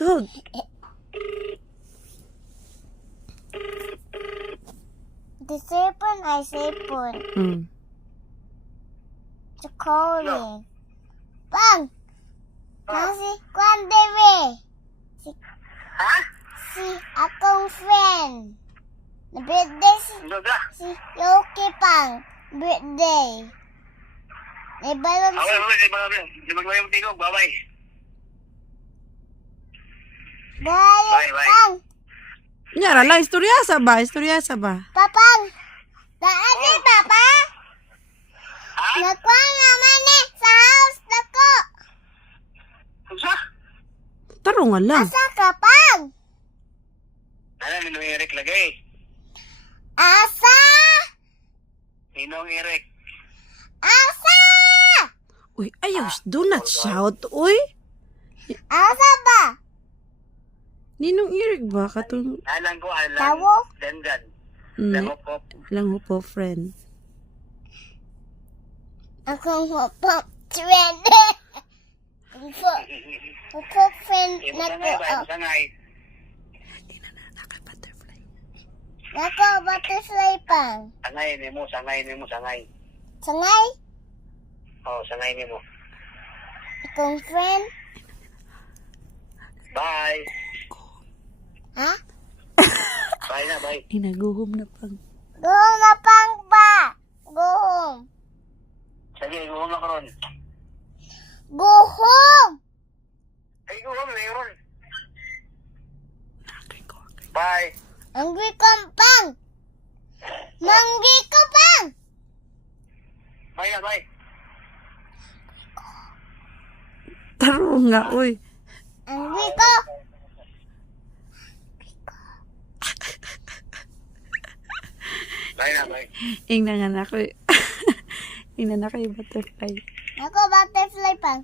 hold. The sipon ay sipon. Chocolate. Bang! Nasi Kwan Dewi. Ha? Si akong friend. Na birthday Ano ba? si Yoki Pang. Birthday. May balon Ako si... naman, di magmayang tingog. Bye-bye. Balon Bye. Pang. Nyara lang, istorya sa ba? Papang. Daan ni Papa. Ha? Nakuha naman sa house na ko. Unsa? Taro nga lang. Asa ka, Pang? Ano, Ninong Eric lagay. Asa? Ninong Eric. Asa? Uy, ayaw, do not shout, uy. Asa ba? Ninong Eric ba? Katong Alang ko, alang. Tawo? Dandan. mm, Lango ko. lang ho po, friend. Akong hopop friend. Hopop friend Imo na sangay ba? ko. Imo sangay. Naka-butterfly. Nako, butterfly Pang. Sangay nimo, sangay. Sangay? Oh, sangay nimo. Akong friend? Bye. Ha? Bye na, bye. Inaguhom na pang. Go home na Pang ba? Go home. Sige, guhom na karon. Go home! Ay, guhom, mayroon. Bye. Angry ko Pang! Manggi ko Pang! Bye na, bye. Taro nga, uy. Angry ko! Bye na, bye. Ingnan nga na ako. Ingnan na kayo butterfly. Nako, butterfly Pang.